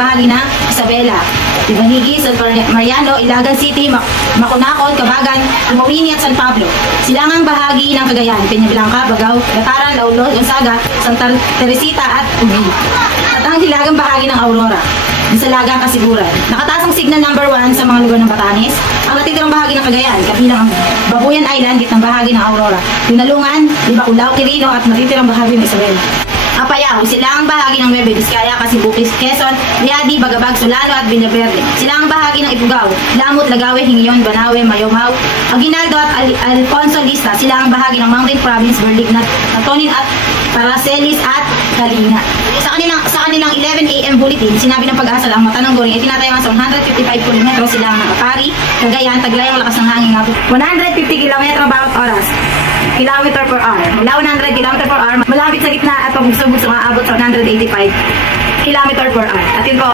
bahagi ng Isabela, Ibanigi, San Mariano, Ilagan City, Maconacon, Cabagan, Umawini at San Pablo. Silangang bahagi ng Cagayan, Peñablanca, Bagao, Gataran, Laulo, Gonzaga, Santa Teresita at Ubi. At ang hilagang bahagi ng Aurora, Disalaga, Kasiguran. Nakataas ang signal number 1 sa mga lugar ng Batanes. Ang natitirang bahagi ng Cagayan, kabilang ang Babuyan Island, gitnang bahagi ng Aurora, Pinalungan, Libaculao, Quirino at natitirang bahagi ng Isabela. Apayao, silangang bahagi ng Nueva Vizcaya, Casibukis, Quezon, Liadi, Bagabag, Solano at Villaverde. Silangang bahagi ng Ifugao, Lamut, Lagawe, Hingiyon, Banawe, Mayomao, Aguinaldo at Alfonso Lista. Silangang bahagi ng Mountain Province, Berlignan, Natonin at Paracelis at Kalinga. Sa kanilang 11 AM bulletin, sinabi ng Pag-asa ang mata ng Goring ay tinatayangan sa 155 km silangang ng Apari, Cagayan, Taglayang lakas ng hangin na 150 km bawat oras. Kilometer per hour. Mula 100 km per hour, malapit sa gitna at pagbusog-busog aabot sa 185 km per hour. At yun po,